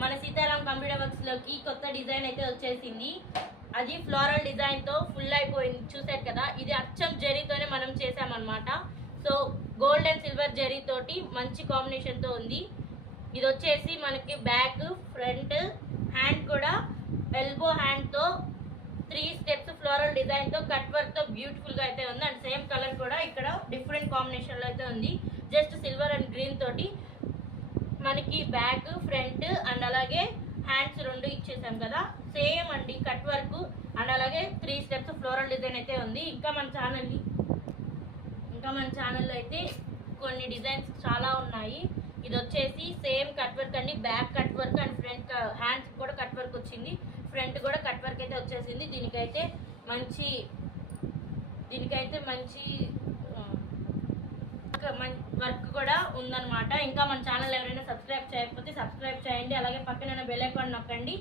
మన Sitaram computer works లోకి కొత్త డిజైన్ అయితే వచ్చేసింది. అది ఫ్లోరల్ డిజైన్ తో ఫుల్ అయిపోయింది, చూసారు కదా. ఇది అచ్చం జరీతోనే మనం చేసామన్నమాట. So gold and silver zari తోటి మంచి కాంబినేషన్ తో ఉంది. ఇది వచ్చేసి మనకి బ్యాక్, ఫ్రంట్, హ్యాండ్ కూడా ఎల్బో హ్యాండ్ తో 3 స్టెప్స్ ఫ్లోరల్ డిజైన్ తో కట్ వర్క్ తో బ్యూటిఫుల్ గా అయితే ఉంది. అండ్ సేమ్ కలర్ కూడా ఇక్కడ డిఫరెంట్ కాంబినేషన్ లో అయితే ఉంది. జస్ట్ సిల్వర్ అండ్ గ్రీన్ తోటి మనకి బ్యాక్, ఫ్రంట్ అండ్ అలాగే హ్యాండ్స్ 2 ఇచ్చేసాం కదా. సేమ్ అండి కట్ వర్క్ అండ్ అలాగే 3 స్టెప్స్ ఫ్లోరల్ డిజైన్ అయితే ఉంది. ఇంకా మన ఛానల్లో అయితే కొన్ని డిజైన్స్ చాలా ఉన్నాయి. ఇది వచ్చేసి సేమ్ కట్ వర్క్ అండి, back cut work and front hands కూడా కట్ వర్క్ వచ్చింది, ఫ్రంట్ కూడా కట్ వర్క్ అయితే వచ్చేసింది. దీనికైతే మంచి వర్క్ కూడా ఉందన్నమాట. ఇంకా మన ఛానల్ ఎవరైనా సబ్స్క్రైబ్ చేయకపోతే సబ్స్క్రైబ్ చేయండి. అలాగే పక్కన బెల్ ఐకాన్ నొక్కండి.